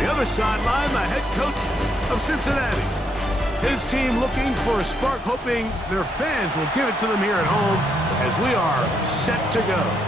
The other sideline, the head coach of Cincinnati. His team looking for a spark, hoping their fans will give it to them here at home as we are set to go.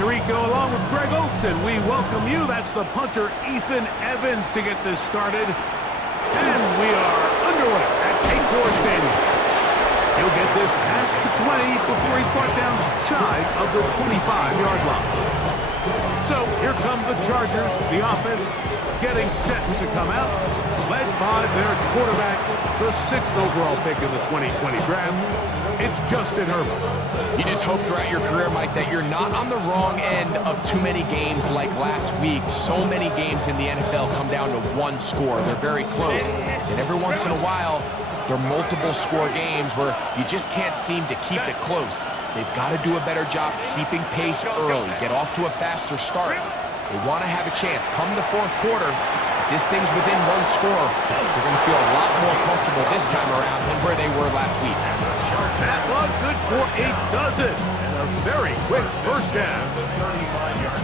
Tirico along with Greg Olson. We welcome you. That's the punter, Ethan Evans, to get this started. And we are underway at Acor Stadium. He'll get this past the 20 before he's brought down shy of the 25-yard line. So here come the Chargers, the offense getting set to come out, led by their quarterback, the 6th overall pick in the 2020 draft. It's Justin Herbert. You just hope throughout your career, Mike, that you're not on the wrong end of too many games like last week. So many games in the NFL come down to one score. They're very close. And every once in a while, there are multiple score games where you just can't seem to keep it close. They've got to do a better job keeping pace early, get off to a faster start. They want to have a chance. Come the fourth quarter, this thing's within one score. They're going to feel a lot more comfortable this time around than where they were last week. That one good for a dozen. And a very quick first down.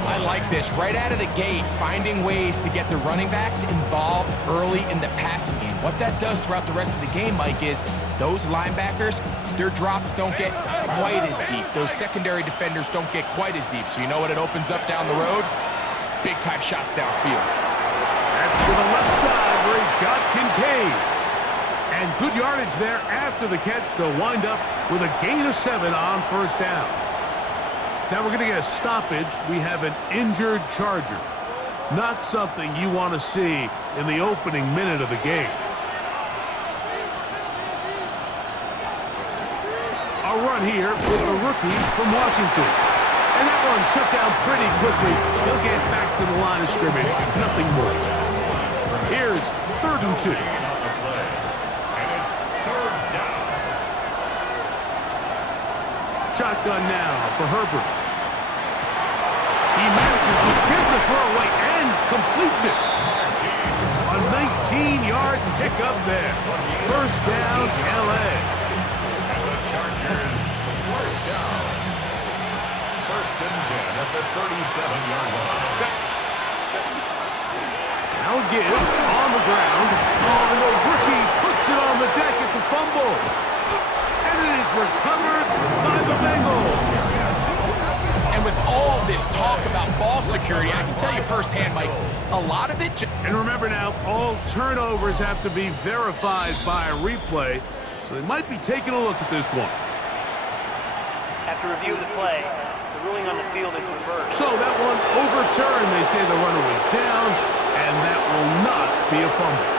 I like this. Right out of the gate, finding ways to get the running backs involved early in the passing game. What that does throughout the rest of the game, Mike, is those linebackers, their drops don't get quite as deep. Those secondary defenders don't get quite as deep. So you know what it opens up down the road? Big-time shots downfield. That's to the left side where he's got Kincaid. And good yardage there after the catch to wind up with a gain of 7 on first down. Now we're going to get a stoppage. We have an injured Charger. Not something you want to see in the opening minute of the game. A run here with the rookie from Washington. And that one shut down pretty quickly. He'll get back to the line of scrimmage. Nothing more. Here's 3rd and 2. Shotgun now for Herbert. He manages to get the throw away and completes it. A 19-yard pickup there. First down, LA. Chargers, first down. 1st and 10 at the 37-yard line. Now a give on the ground. Oh, and the rookie puts it on the deck. It's a fumble. And it is recovered by the Bengals. And with all this talk about ball security, I can tell you firsthand, Mike, a lot of it... And remember now, all turnovers have to be verified by a replay, so they might be taking a look at this one. After review of the play, the ruling on the field is reversed. So that one overturned. They say the runner was down, and that will not be a fumble.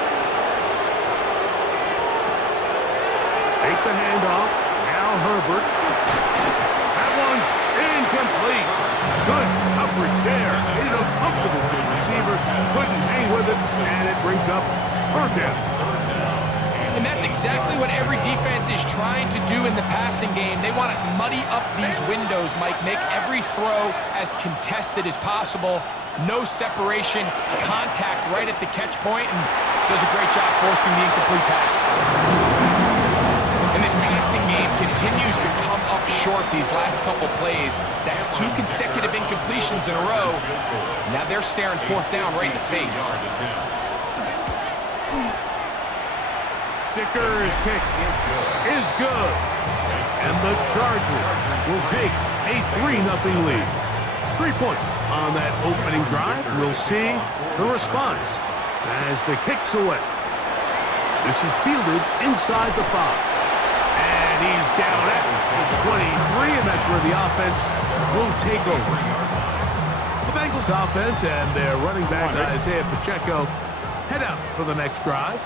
Take the handoff. Now Herbert. That one's incomplete. Good coverage there. Made it uncomfortable for the receiver. Couldn't hang with it, and it brings up 3rd down. And that's exactly what every defense is trying to do in the passing game. They want to muddy up these windows, Mike, make every throw as contested as possible. No separation, contact right at the catch point, and does a great job forcing the incomplete pass. And this passing game continues to come up short these last couple plays. That's 2 consecutive incompletions in a row. Now they're staring 4th down right in the face. Dicker's kick is good. And the Chargers will take a 3-0 lead. 3 points on that opening drive. We'll see the response as the kick's away. This is fielded inside the 5. And he's down at the 23, and that's where the offense will take over. The Bengals offense and their running back, Isaiah Pacheco, head out for the next drive.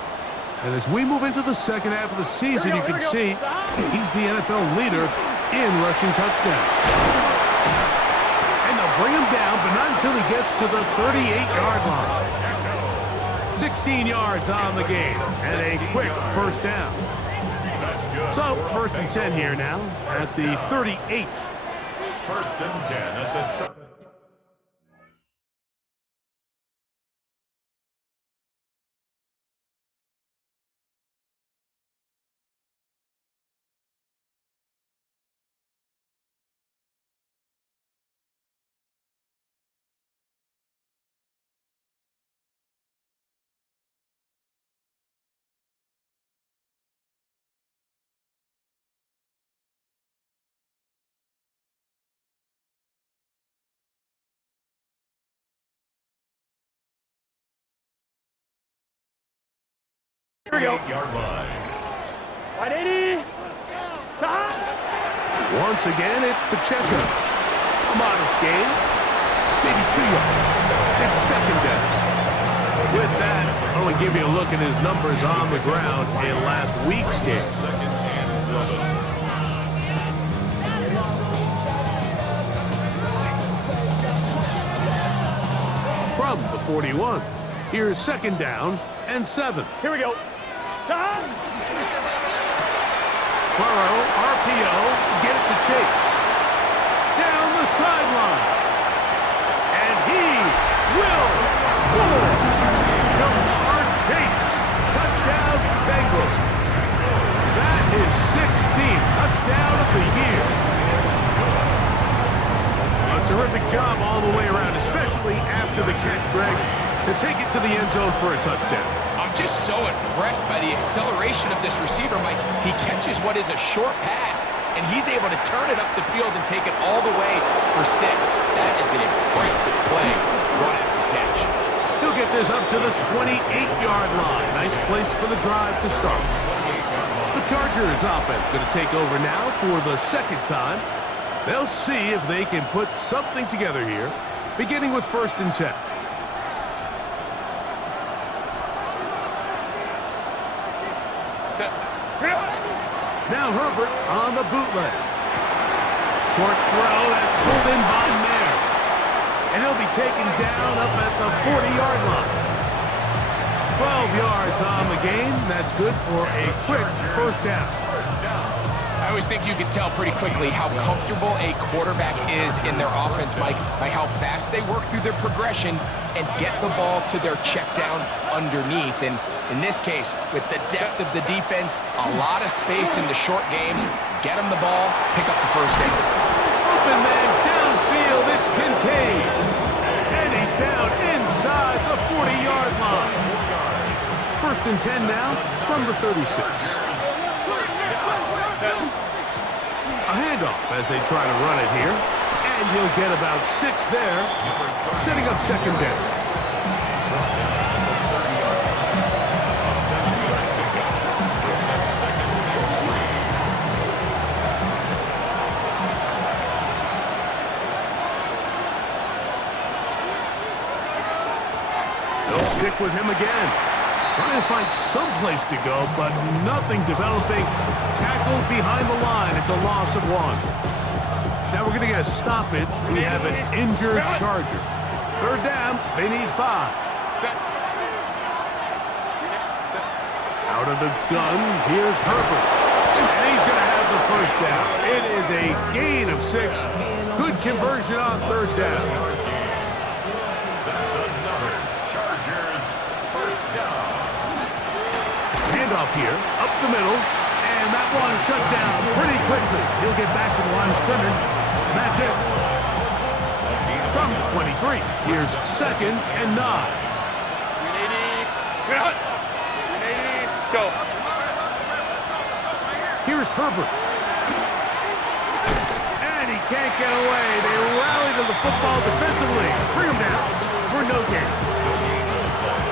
And as we move into the second half of the season, you can see he's the NFL leader in rushing touchdowns. And they'll bring him down, but not until he gets to the 38-yard line. 16 yards on the game, and a quick first down. So, 1st and 10 here now at the 38. 1st and 10 at the 28-yard line. 180. Once again, it's Pacheco. A modest gain, maybe 2 yards. It's second down. With that, I want to give you a look at his numbers on the ground in last week's game. Second and 7. From the 41, here's second down and 7. Here we go. Burrow, RPO, get it to Chase. Down the sideline. And he will score. Jamar Chase. Touchdown, Bengals. That is 16th touchdown of the year. A terrific job all the way around, especially after the catch, Greg, to take it to the end zone for a touchdown. I'm just so impressed by the acceleration of this receiver, Mike. He catches what is a short pass, and he's able to turn it up the field and take it all the way for 6. That is an impressive play, run after catch. He'll get this up to the 28-yard line. Nice place for the drive to start. The Chargers offense going to take over now for the second time. They'll see if they can put something together here, beginning with 1st and 10. Now Herbert on the bootleg. Short throw that's pulled in by Mayer. And he'll be taken down up at the 40-yard line. 12 yards on the game. That's good for a quick first down. I always think you can tell pretty quickly how comfortable a quarterback is in their offense, Mike, by how fast they work through their progression and get the ball to their check down underneath. And in this case, with the depth of the defense, a lot of space in the short game, get them the ball, pick up the first down. Open man downfield, it's Kincaid. And he's down inside the 40-yard line. 1st and 10 now from the 36. A handoff as they try to run it here. And he'll get about 6 there, setting up second down. They'll stick with him again. Trying to find some place to go, but nothing developing. Tackled behind the line. It's a loss of 1. Now we're going to get a stoppage. We have an injured Charger. 3rd down. They need 5. Out of the gun, here's Herbert. And he's going to have the first down. It is a gain of 6. Good conversion on 3rd down. That's another Chargers first down. Handoff here, up the middle, and that one shut down pretty quickly. He'll get back to the line of scrimmage, and that's it. From the 23, here's 2nd and 9. 380. Go. Here's Herbert. And he can't get away. They rally to the football defensively. Bring him down for no gain.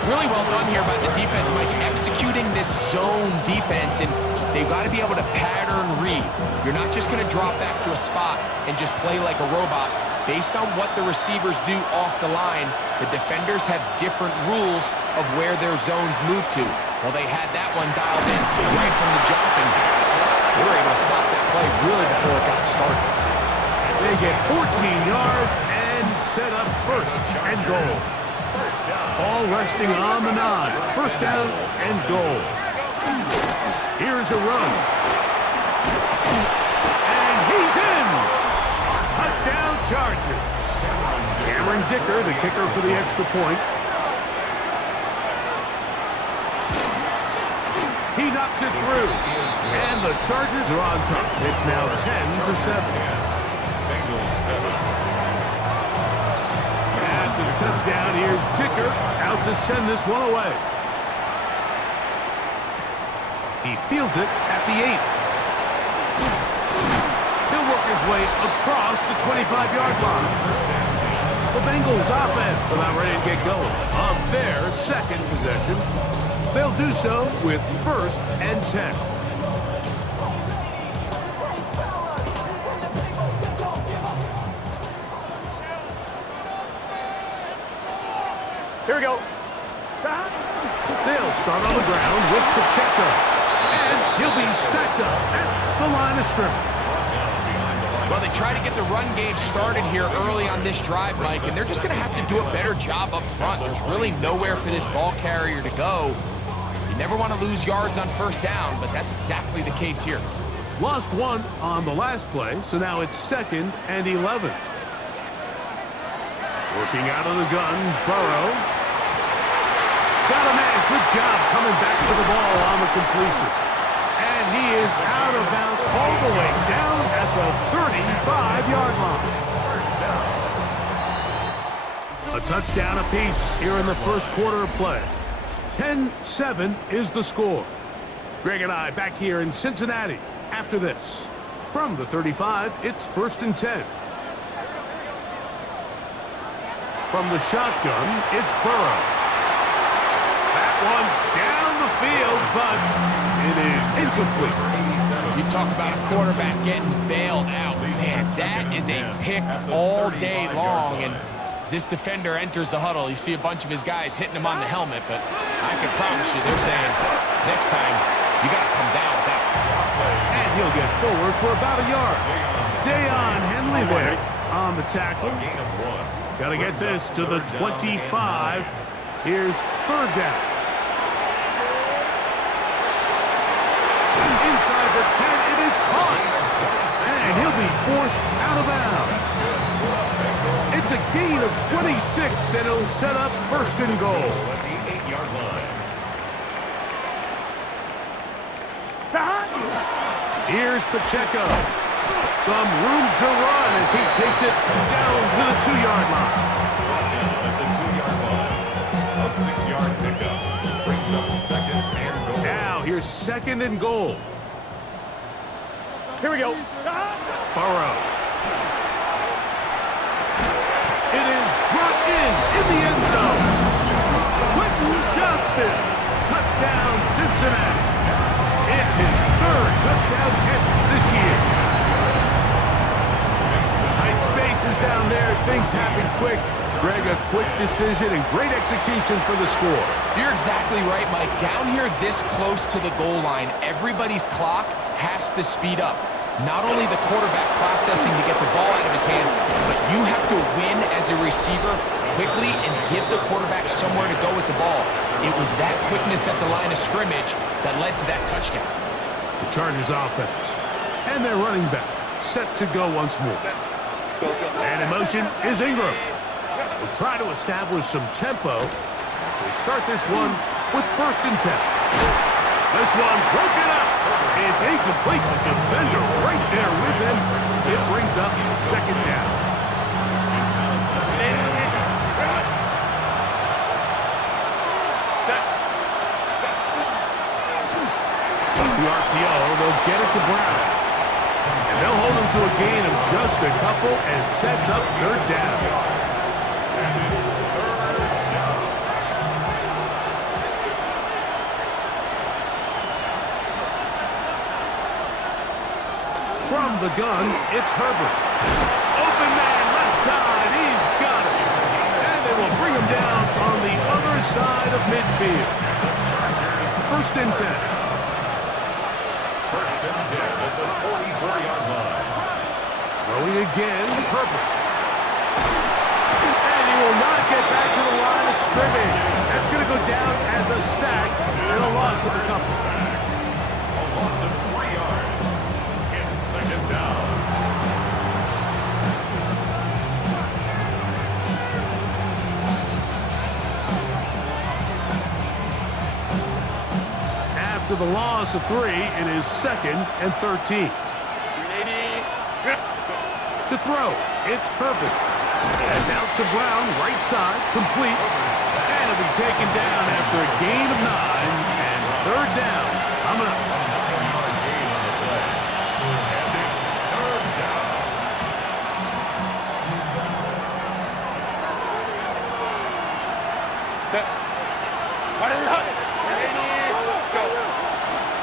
Really well done here by the defense, Mike, executing this zone defense, and they've got to be able to pattern read. You're not just going to drop back to a spot and just play like a robot. Based on what the receivers do off the line, the defenders have different rules of where their zones move to. Well, they had that one dialed in right from the jump, and they were able to stop that play really before it got started. They get 14 yards and set up 1st and goal. All resting on the 9. 1st down and goal. Here's a run. And he's in. Touchdown Chargers. Cameron Dicker, the kicker for the extra point. He knocks it through. And the Chargers are on top. It's now 10-7. Bengals 7. After the touchdown, here's Dicker out to send this one away. He fields it at the 8. He'll work his way across the 25-yard line. The Bengals offense about ready to get going on their 2nd possession. They'll do so with 1st and 10. Here we go. They'll start on the ground with Pacheco. And he'll be stacked up at the line of scrimmage. Well, they try to get the run game started here early on this drive, Mike, and they're just going to have to do a better job up front. There's really nowhere for this ball carrier to go. You never want to lose yards on 1st down, but that's exactly the case here. Lost 1 on the last play, so now it's 2nd and 11. Working out of the gun, Burrow. Got a man. Good job coming back to the ball on the completion. And he is out of bounds all the way down at the 35-yard line. A touchdown apiece here in the first quarter of play. 10-7 is the score. Greg and I back here in Cincinnati after this. From the 35, it's 1st and 10. From the shotgun, it's Burrow. That one down the field, but it is incomplete. You talk about a quarterback getting bailed out. Man, that is a pick all day long. And as this defender enters the huddle, you see a bunch of his guys hitting him on the helmet, but I can promise you they're saying, next time, you got to come down with that. And he'll get forward for about a yard. Dayon Henley there on the tackle. Got to get this to the 25. Here's 3rd down. Inside the 10, it is caught. And he'll be forced out of bounds. It's a gain of 26, and it'll set up 1st and goal. At the 8-yard line. Here's Pacheco. Some room to run as he takes it down to the 2-yard line. At the 2-yard line. A 6-yard pickup brings up 2nd and goal. Now here's 2nd and goal. Here we go. Burrow. It is brought in the end zone. Quentin Johnston. Touchdown, Cincinnati. It's his 3rd touchdown catch this year. Tight spaces down there. Things happen quick. Greg, a quick decision and great execution for the score. You're exactly right, Mike. Down here this close to the goal line, everybody's clock has to speed up. Not only the quarterback processing to get the ball out of his hand, but you have to win as a receiver quickly and give the quarterback somewhere to go with the ball. It was that quickness at the line of scrimmage that led to that touchdown. The Chargers offense. And their running back set to go once more. And in motion is Ingram. Will try to establish some tempo as they start this one with 1st and 10. This one broken up. It's incomplete. The defender right there with him. It brings up 2nd down. It's now 2nd and 10. The RPO, they'll get it to Brown. And they'll hold him to a gain of just a couple and sets up 3rd down. From the gun, it's Herbert. Open man, left side, he's got it. And they will bring him down on the other side of midfield. 1st and 10. 1st and 10 at the 44-yard line. Throwing again, Herbert. And he will not get back to the line of scrimmage. That's going to go down as a sack and a loss of a couple. A loss of 3 yards. It's 2nd down. After the loss of 3, it is 2nd and 13. To throw, it's Herbert. And out to Brown, right side, complete. And it'll be taken down after a gain of 9 and 3rd down. Coming up. 9-yard gain on the play. And it's 3rd down.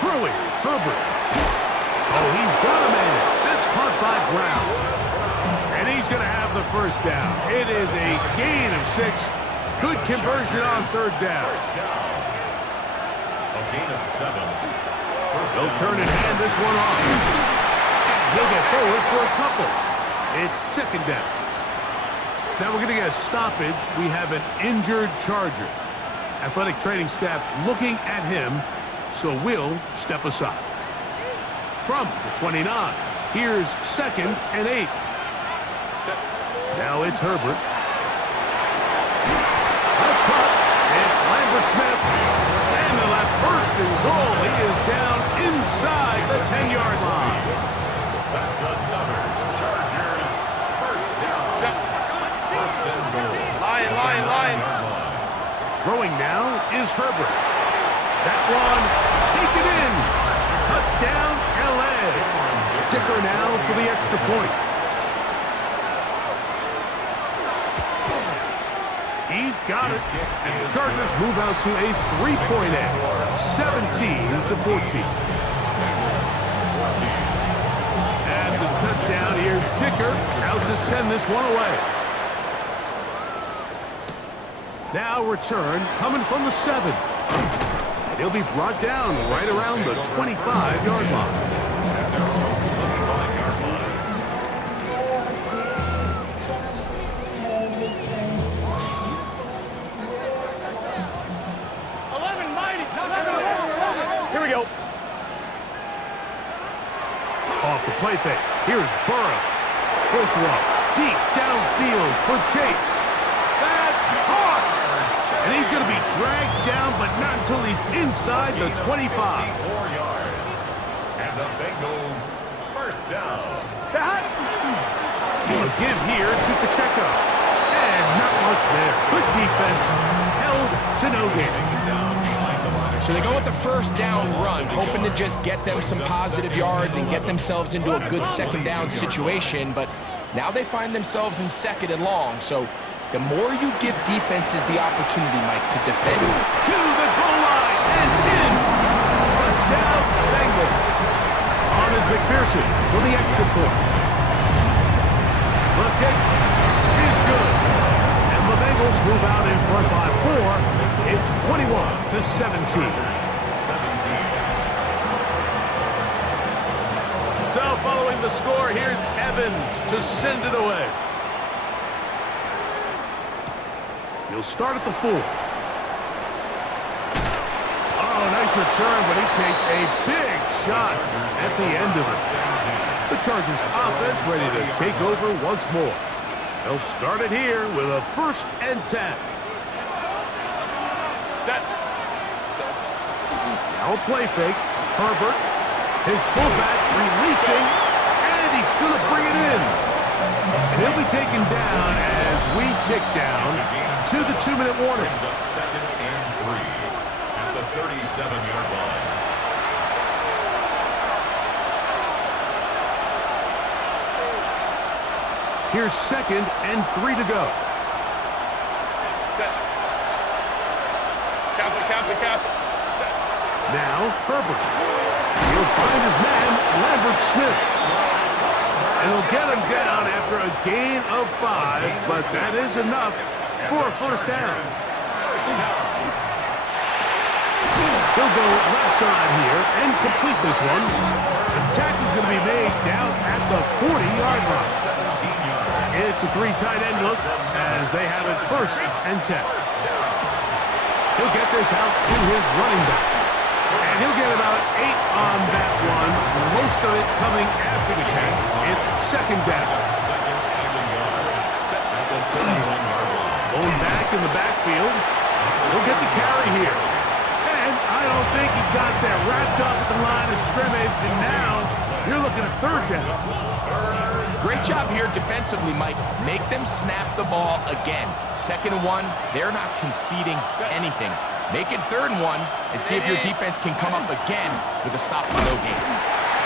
Throwing, Herbert. Oh, he's got a man. That's caught by Brown. And he's going to have the first down. It is a gain of 6. Good conversion on third down. A gain of 7. They'll turn and hand this one off. And he'll get forward for a couple. It's second down. Now we're going to get a stoppage. We have an injured Charger. Athletic training staff looking at him, so we'll step aside. From the 29, here's 2nd and 8. Now it's Herbert. That's caught. It's Lambert Smith. And they'll have first and goal. He is down inside the 10-yard line. That's another Chargers first down. First and goal. Line. Throwing now is Herbert. That one, take it in. Touchdown, LA. Dicker now for the extra point. He's got it. And the Chargers move out to a 3-point edge. 17-14. After the touchdown, here's Dicker out to send this one away. Now return coming from the 7. And he'll be brought down right around the 25-yard line. Here we go. Off the play fake. Here's Burrow. This one deep downfield for Chase. That's caught. And he's going to be dragged down, but not until he's inside the 25. 4 yards. And the Bengals first down. A give here to Pacheco. And not much there. Good defense. Held to no gain. So they go with the first down run, hoping to just get them some positive yards and get themselves into a good second down situation, but now they find themselves in 2nd and long. So the more you give defenses the opportunity, Mike, to defend. To the goal line and in. Touchdown, Bengals. On is McPherson for the extra point. The kick is good. And the Bengals move out in front by 4. It's 21-17. So following the score, here's Evans to send it away. He'll start at the 4. Oh, nice return, but he takes a big shot at the end of it. The Chargers offense ready to take over once more. They'll start it here with a 1st and 10. Set. Now a play fake. Herbert, his fullback releasing, and he's going to bring it in. And he'll be taken down as we tick down to the 2-minute warning. Brings up 2nd and 3 at the 37-yard line. Here's 2nd and 3 to go. Set. Cap. Set. Now Herbert. He'll find his man, Lambert Smith. And he'll get him down after a gain of 5, but that is enough for a first down. He'll go left side here and complete this one. The tackle is going to be made down at the 40-yard line. It's a 3 tight end look as they have it 1st and 10. He'll get this out to his running back. And he'll get about 8 on that one, most of it coming after the catch. It's 2nd down. Going back in the backfield. He'll get the carry here. And I don't think he got that wrapped up at the line of scrimmage, and now you're looking at 3rd down. Great job here defensively, Mike. Make them snap the ball again. 2nd and 1, they're not conceding anything. Make it 3rd and 1 and see if your defense can come up again with a stop for no gain.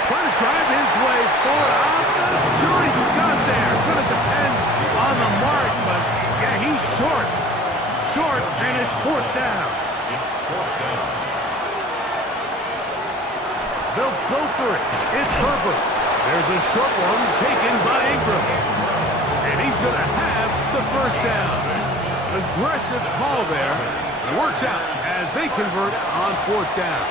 Trying to drive his way forward. I'm not sure he got there. Going to depend on the mark, but yeah, he's short. Short, and it's 4th down. It's They'll go for it. It's Herbert. There's a short one taken by Ingram. And he's going to have the first down. Aggressive call there. Works out as they convert on fourth down.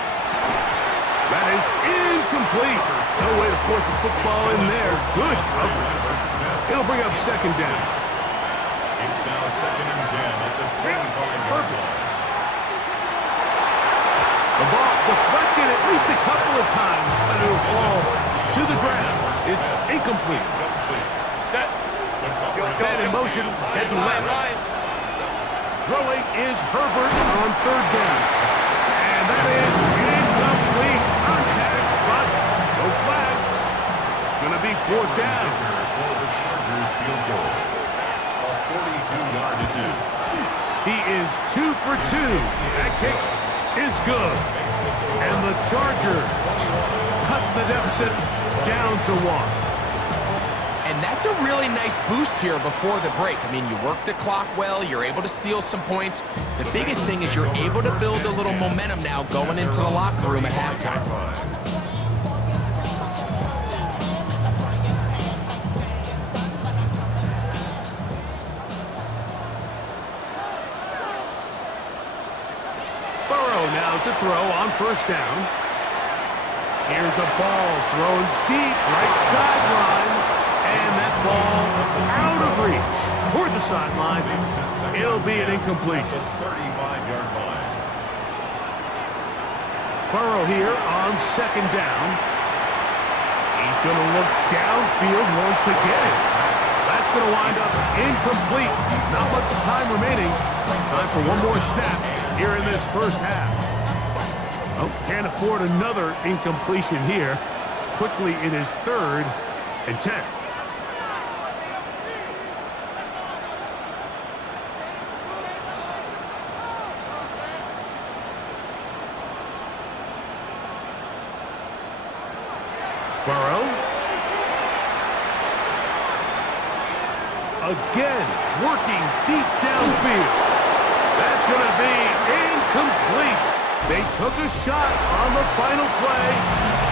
That is incomplete. No way to force the football in there. Good coverage. It'll bring up second down. It's now 2nd and 10 at the 25-yard line. The ball deflected at least a couple of times, but it will fall to the ground. It's incomplete. Set. Man in motion, heading left. Throwing is Herbert on third down. And that is incomplete. Contact, but no flags. It's going to be fourth down. For the Chargers field goal. A 42-yard attempt. He is 2 for 2. That kick is good. And the Chargers cut the deficit down to 1. And that's a really nice boost here before the break. I mean, you work the clock well, you're able to steal some points. The biggest thing is you're able to build a little momentum now going into the locker room at halftime. Burrow now to throw on first down. Here's a ball thrown deep right sideline. And that ball out of reach toward the sideline. It'll be an incompletion. 35-yard line. Burrow here on second down. He's going to look downfield once again. That's going to wind up incomplete. Not much time remaining. Time for one more snap here in this first half. Oh, can't afford another incompletion here. Quickly, it is 3rd and 10. Burrow. Again, working deep downfield. That's going to be incomplete. They took a shot on the final play.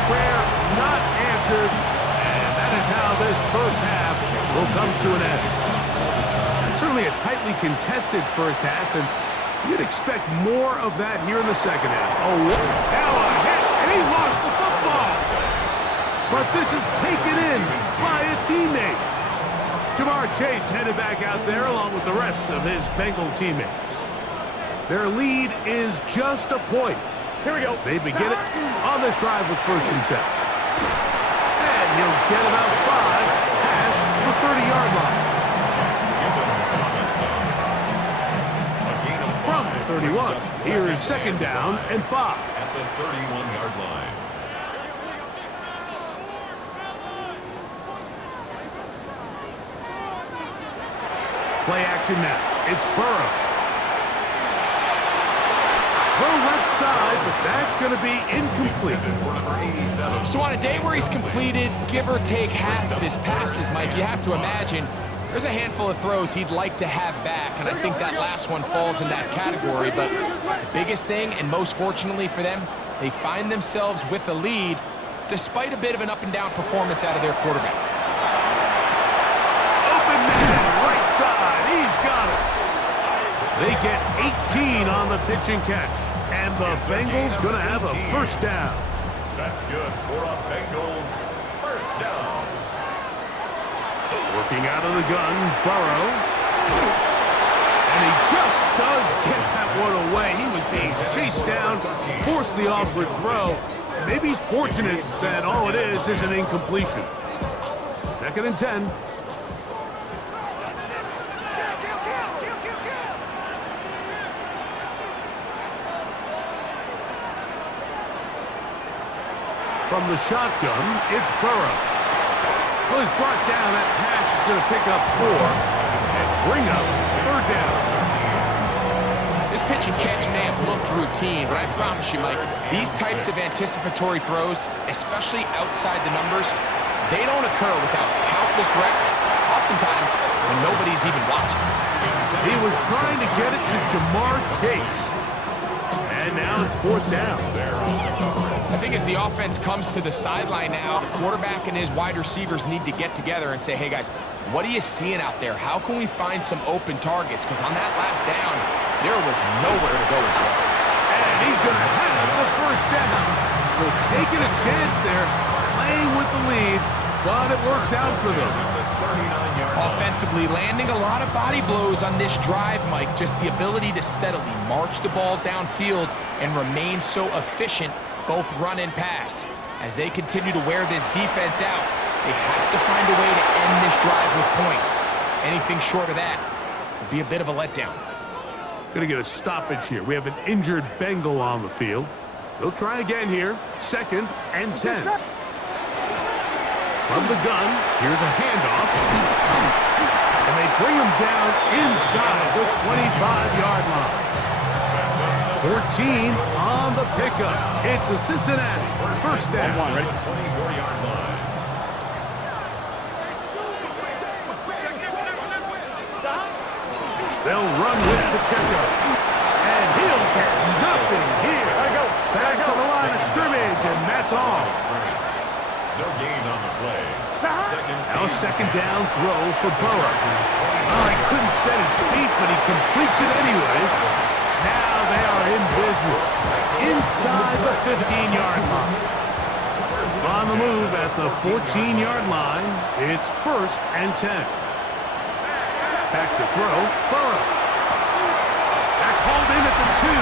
Prayer not answered. And that is how this first half will come to an end. Certainly a tightly contested first half, and you'd expect more of that here in the second half. Oh, now a hit, and he lost the football. But this is taken in by a teammate. Jamar Chase headed back out there along with the rest of his Bengal teammates. Their lead is just a point. Here we go. They begin it on this drive with 1st and 10. And he'll get about 5 past the 30-yard line. From the 31, here is 2nd down and 5. At the 31-yard line. Play action now. It's Burrow. Throw left side, but that's going to be incomplete. So on a day where he's completed, give or take half of his passes, Mike, you have to imagine there's a handful of throws he'd like to have back, and I think that last one falls in that category. But the biggest thing, and most fortunately for them, they find themselves with a lead despite a bit of an up-and-down performance out of their quarterback. Open man, right side. He's got it. They get 18 on the pitch and catch. And the Bengals going to have a first down. That's good for a Bengals first down. Working out of the gun, Burrow. And he just does get that one away. He was being chased down, forced the awkward throw. Maybe he's fortunate that all it is an incompletion. 2nd and 10. From the shotgun, it's Burrow. Well, he's brought down. That pass is going to pick up 4 and bring up 3rd down. This pitch and catch may have looked routine, but I promise you, Mike, these types of anticipatory throws, especially outside the numbers, they don't occur without countless reps, oftentimes when nobody's even watching. He was trying to get it to Jamar Chase. And And now it's 4th down. I think as the offense comes to the sideline now, the quarterback and his wide receivers need to get together and say, hey, guys, what are you seeing out there? How can we find some open targets? Because on that last down, there was nowhere to go with that. And he's going to have the 1st down. So taking a chance there, playing with the lead, but it works out for them. Offensively, landing a lot of body blows on this drive, Mike. Just the ability to steadily march the ball downfield and remain so efficient, both run and pass. As they continue to wear this defense out, they have to find a way to end this drive with points. Anything short of that would be a bit of a letdown. Going to get a stoppage here. We have an injured Bengal on the field. They'll try again here. 2nd and 10. From the gun, here's a handoff. And they bring him down inside the 25-yard line. 14 on the pickup. It's a Cincinnati 1st down. Ready? 24-yard line. They'll run with Pacheco. And he'll get nothing here. Back to the line of scrimmage, and that's all. No gain on the play. Now a 2nd down throw for Burrow. Oh, he couldn't set his feet, but he completes it anyway. Now they are in business. Inside the 15-yard line. On the move at the 14-yard line, it's 1st and 10. Back to throw, Burrow. Back hauled in at the 2.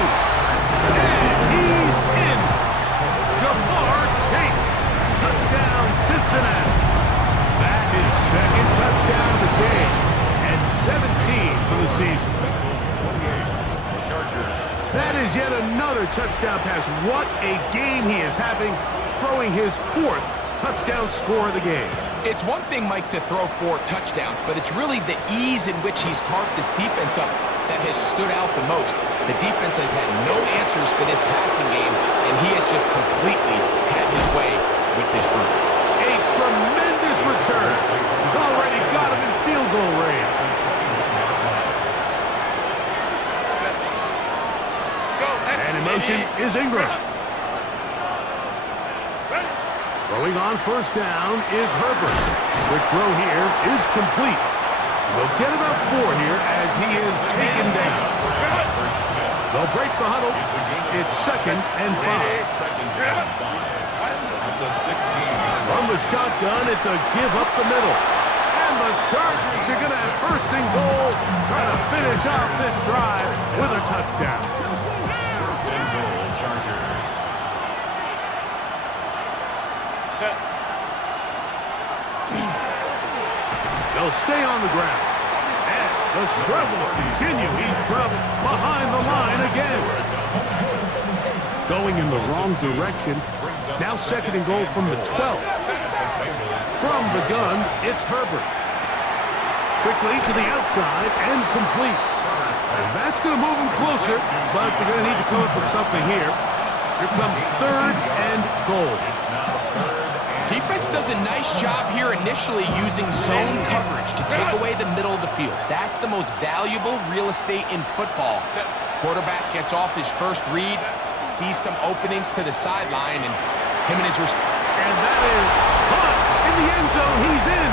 And he's in. Jamar Chase. Touchdown, Cincinnati. That is 2nd touchdown of the game. And 17 for the season. That is yet another touchdown pass. What a game he is having, throwing his 4th touchdown score of the game. It's one thing, Mike, to throw 4 touchdowns, but it's really the ease in which he's carved this defense up that has stood out the most. The defense has had no answers for this passing game, and he has just completely had his way with this group. A tremendous return. He's already got him in field goal range. And in motion is Ingram. Throwing on 1st down is Herbert. Quick throw here is complete. They'll get about 4 here as he is taken down. They'll break the huddle. It's 2nd and 5. From the shotgun, it's a give up the middle. And the Chargers are going to have 1st and goal, trying to finish off this drive with a touchdown. 1st and goal, Chargers. They'll stay on the ground. And the struggles continue. He's dropped behind the line again. Going in the wrong direction. Now 2nd and goal from the 12. From the gun, it's Herbert. Quickly to the outside and complete. And that's going to move him closer, but they're going to need to come up with something here. Here comes 3rd and goal. Defense does a nice job here initially using zone coverage to take away the middle of the field. That's the most valuable real estate in football. Quarterback gets off his 1st read, sees some openings to the sideline, and him and his receiver. And that is caught in the end zone. He's in.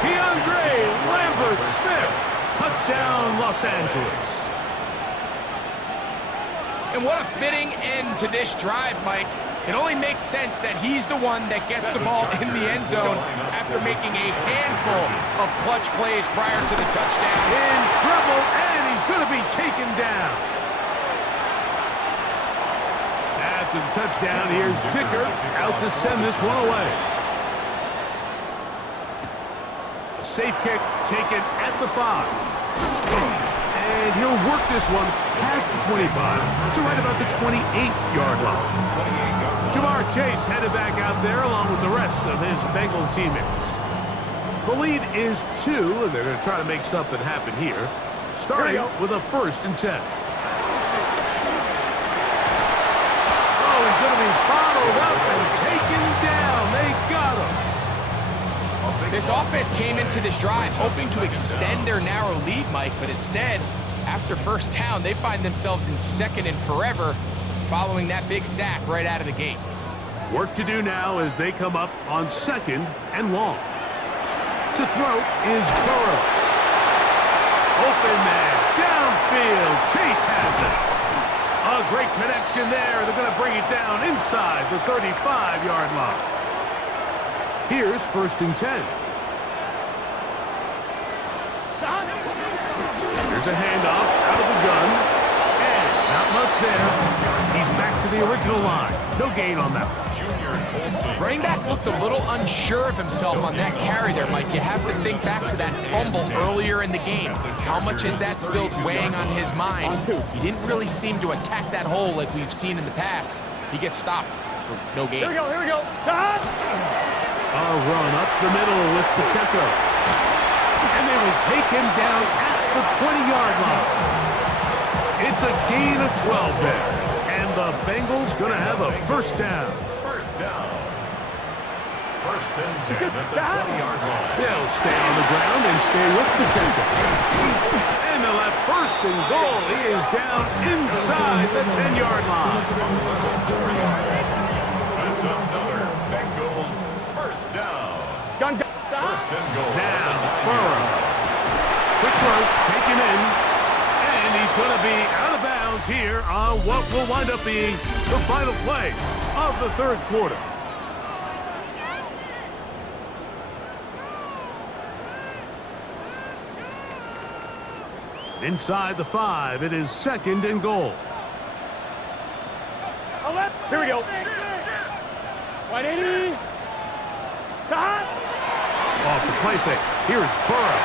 Keandre Lambert-Smith. Touchdown, Los Angeles. And what a fitting end to this drive, Mike. It only makes sense that he's the one that gets the ball in the end zone after making a handful of clutch plays prior to the touchdown. In trouble, and he's going to be taken down. After the touchdown, here's Dicker out to send this one away. A safe kick taken at the 5. And he'll work this one past the 25 to right about the 28-yard line. Jamar Chase headed back out there along with the rest of his Bengal teammates. The lead is 2, and they're going to try to make something happen here, starting with a 1st and 10. Oh, he's going to be bottled up and taken down. They got him. This offense came into this drive hoping to extend their narrow lead, Mike, but instead, after 1st down, they find themselves in 2nd and forever following that big sack right out of the gate. Work to do now as they come up on 2nd and long. To throw is Burrow. Open man, downfield, Chase has it. A great connection there. They're going to bring it down inside the 35-yard line. Here's 1st and 10. Here's a handoff out of the gun. And not much there. He's back to the original line. No gain on that one. Running back looked a little unsure of himself on that carry there, Mike. You have to think back to that fumble earlier in the game. How much is that still weighing on his mind? He didn't really seem to attack that hole like we've seen in the past. He gets stopped for no gain. Here we go. Stop! A run up the middle with Pacheco. And they will take him down at the 20-yard line. It's a gain of 12 there. And the Bengals going to have a 1st down. First down. 1st and 10 at the 20-yard line. They'll stay on the ground and stay with Pacheco. And they'll have 1st and goal. He is down inside the 10-yard line. That's another Bengals 1st down. 1st and goal. Now, Burrow. Quick throw, taken in. And he's going to be out of bounds here on what will wind up being the final play of the 3rd quarter. Inside the 5, it is 2nd and goal. Here we go. 180. Stop! Off the play fake. Here's Burrow.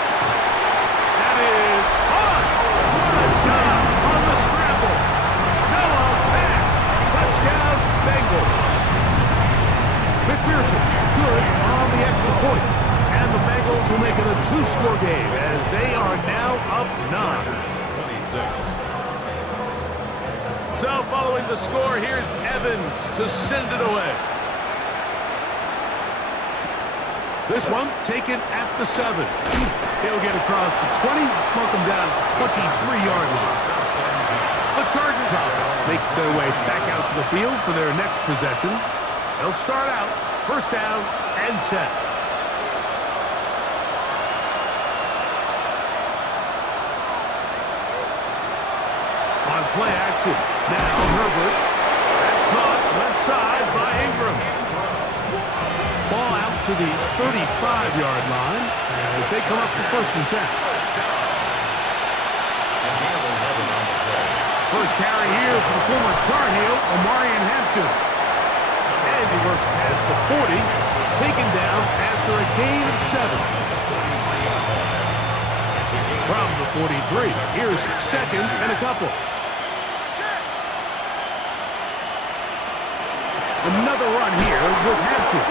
That is on. What a job on the scramble. Noah back. Touchdown, Bengals. McPherson, good on the extra point. And the Bengals will make it a 2-score game as they are now up 9. 26. So following the score, here's Evans to send it away. This one taken at the 7. He'll get across the 20, mark him down at the 23-yard line. The Chargers offense makes their way back out to the field for their next possession. They'll start out 1st down and 10. On play action, now Herbert. That's caught left side by Ingram. Ball out to the 35-yard line as they come up for 1st and 10. First carry here for the former Tar Heel, Omarion Hampton. And he works past the 40, taken down after a gain of 7. From the 43, here's 2nd and a couple. Another run here with Hampton.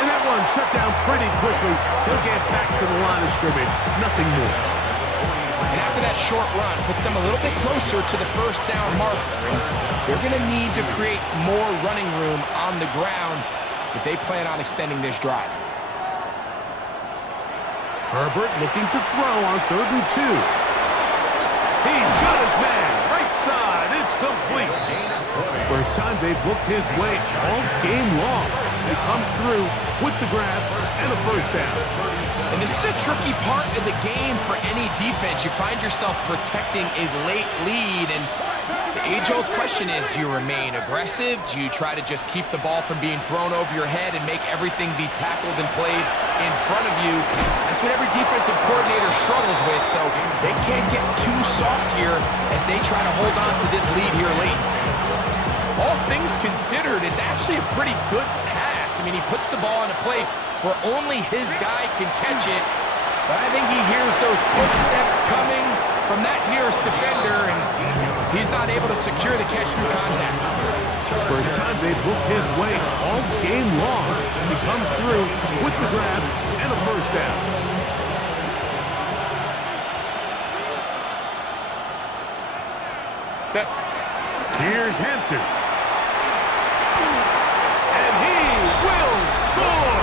And that one shut down pretty quickly. He'll get back to the line of scrimmage. Nothing more. And after that short run, puts them a little bit closer to the 1st down marker. And they're going to need to create more running room on the ground if they plan on extending this drive. Herbert looking to throw on 3rd and 2. He's got his man. Right side. It's complete. First time they've looked his way all game long. He comes through with the grab and a 1st down. And this is a tricky part of the game for any defense. You find yourself protecting a late lead, and the age-old question is, do you remain aggressive? Do you try to just keep the ball from being thrown over your head and make everything be tackled and played in front of you? That's what every defensive coordinator struggles with, so they can't get too soft here as they try to hold on to this lead here late. All things considered, it's actually a pretty good pass. I mean, he puts the ball in a place where only his guy can catch it, but I think he hears those footsteps coming from that nearest defender, and he's not able to secure the catch through contact. First time they've looked his way all game long. He comes through with the grab and a 1st down. Here's Hampton. And he will score.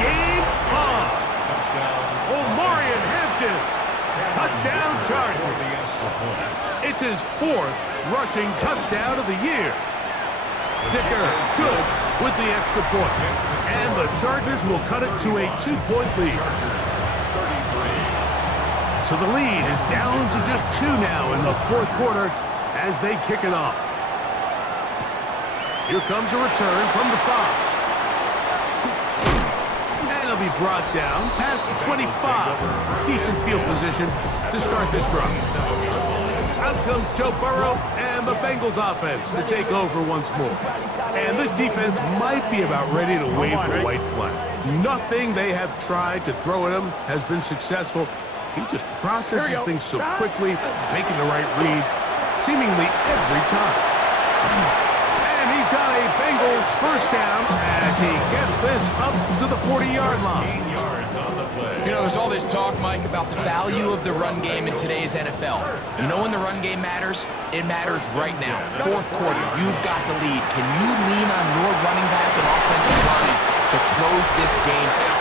Game on. Touchdown. Omarion Hampton. Touchdown Chargers. It's It's his 4th rushing touchdown of the year. Dicker, good with the extra point. And the Chargers will cut it to a 2-point lead. So the lead is down to just 2 now in the 4th quarter as they kick it off. Here comes a return from the 5. And he'll be brought down past the 25. Decent field position to start this drive. Out comes Joe Burrow and the Bengals offense to take over once more. And this defense might be about ready to wave the white flag. Nothing they have tried to throw at him has been successful. He just processes things so quickly, making the right read seemingly every time. And he's got a Bengals first down as he gets this up to the 40-yard line. You know, there's all this talk, Mike, about the value of the run game in today's NFL. You know when the run game matters? It matters right now. 4th quarter, you've got the lead. Can you lean on your running back and offensive line to close this game out?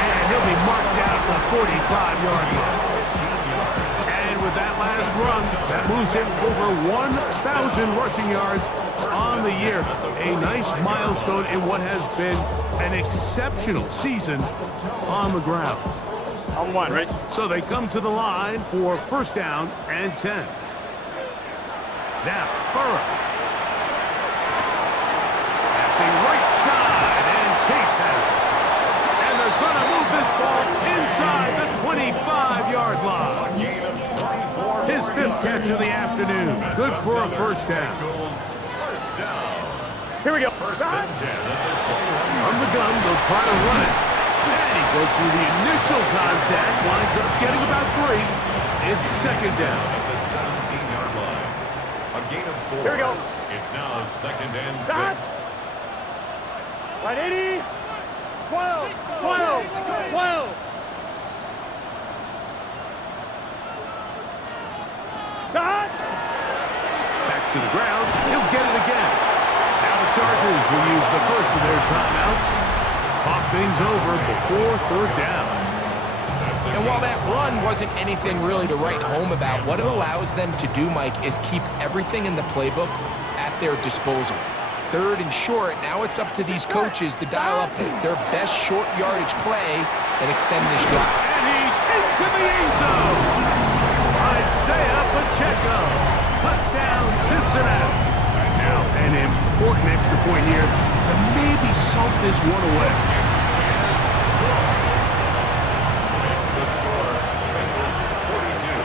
And he'll be marked down to the 45-yard line. And with that last run, that moves him over 1,000 rushing yards on the year. A nice milestone in what has been an exceptional season on the ground. On 1, right? So they come to the line for first down and 10. Now, Burrow. Passing right side, and Chase has it. And they're going to move this ball inside the 25-yard line. His 5th catch of the afternoon. Good for a first down. Here we go. From the gun, they'll try to run it. And he goes through the initial contact, winds up getting about 3. It's second down. At the 17-yard line. A gain of 4. Here we go. It's now 2nd and 6. Right 80. 12. 12. 12. Stop. Back to the ground. He'll get it again. Now the Chargers will use the first of their timeouts. Talk things over before 3rd down. And while that run wasn't anything really to write home about, what it allows them to do, Mike, is keep everything in the playbook at their disposal. 3rd and short, now it's up to these coaches to dial up their best short yardage play and extend this drive. And he's into the end zone. Isaiah Pacheco. Touchdown, Cincinnati. Now, an important extra point here to maybe salt this one away. It's the score. Bengals 42.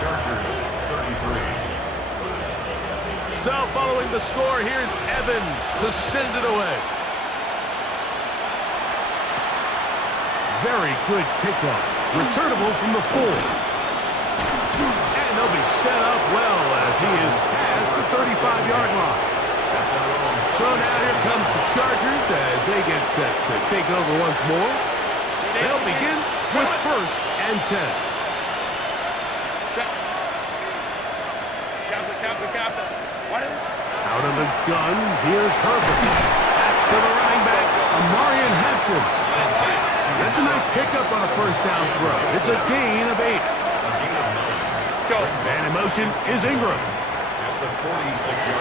Chargers 33. So, following the score, here's Evans to send it away. Very good kickoff. Returnable from the 4. And they'll be set up well as he is past the 35-yard line. So now here comes the Chargers as they get set to take over once more. They'll begin with 1st and 10. Out of the gun, here's Herbert. That's to the running back, Amarian Hudson. That's a nice pickup on a first down throw. It's a gain of 8. And in motion is Ingram.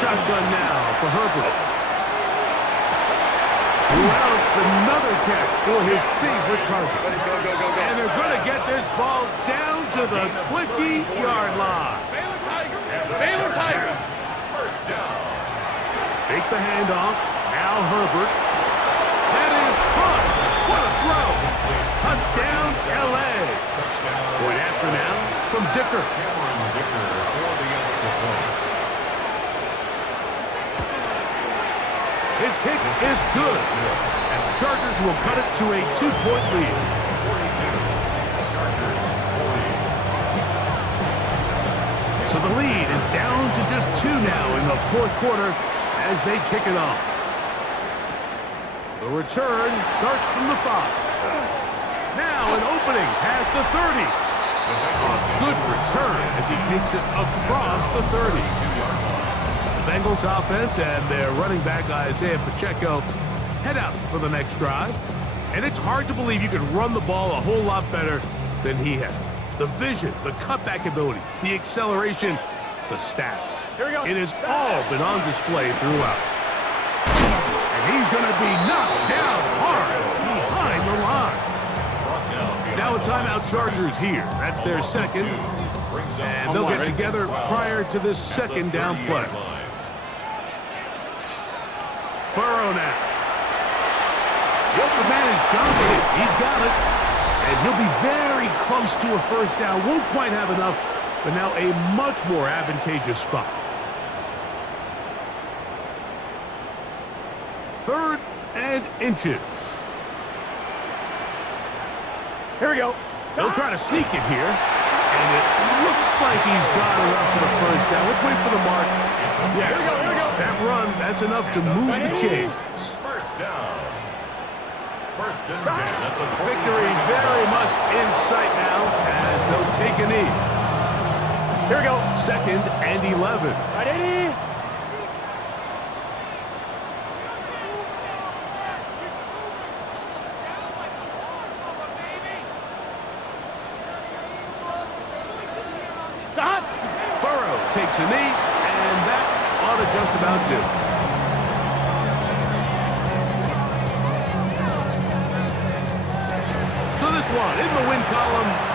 Shotgun now for Herbert. Louds another catch for his favorite target. And they're going to get this ball down to the 20-yard line. Baylor Tigers. First down. Fake the handoff. Now Herbert. That is caught. What a throw. Touchdown, L.A. Point after now from Dicker. Dicker for the extra point. His kick is good. And the Chargers will cut it to a 2-point lead. 42. Chargers 40. So the lead is down to just 2 now in the 4th quarter as they kick it off. The return starts from the 5. Now an opening past the 30. A good return as he takes it across the 30. The Bengals offense and their running back Isaiah Pacheco head out for the next drive. And it's hard to believe you could run the ball a whole lot better than he has. The vision, the cutback ability, the acceleration, the stats. It has all been on display throughout. And he's going to be knocked down hard behind the line. Now a timeout Chargers here. That's their second. And they'll get together prior to this second down play. Burrow now. The open man is Johnson. He's got it. And he'll be very close to a first down. Won't quite have enough, but now a much more advantageous spot. Third and inches. Here we go. They'll try to sneak it here. And it looks like he's got enough for the first down. Let's wait for the mark. Yes, here we go. That run, that's enough to move the chains. First down. First and 10 at the Victory very much in sight now as they'll take a knee. Here we go. Second and 11. Ready? Stop. Burrow takes a knee, and that ought to just about do. So this one in the win column.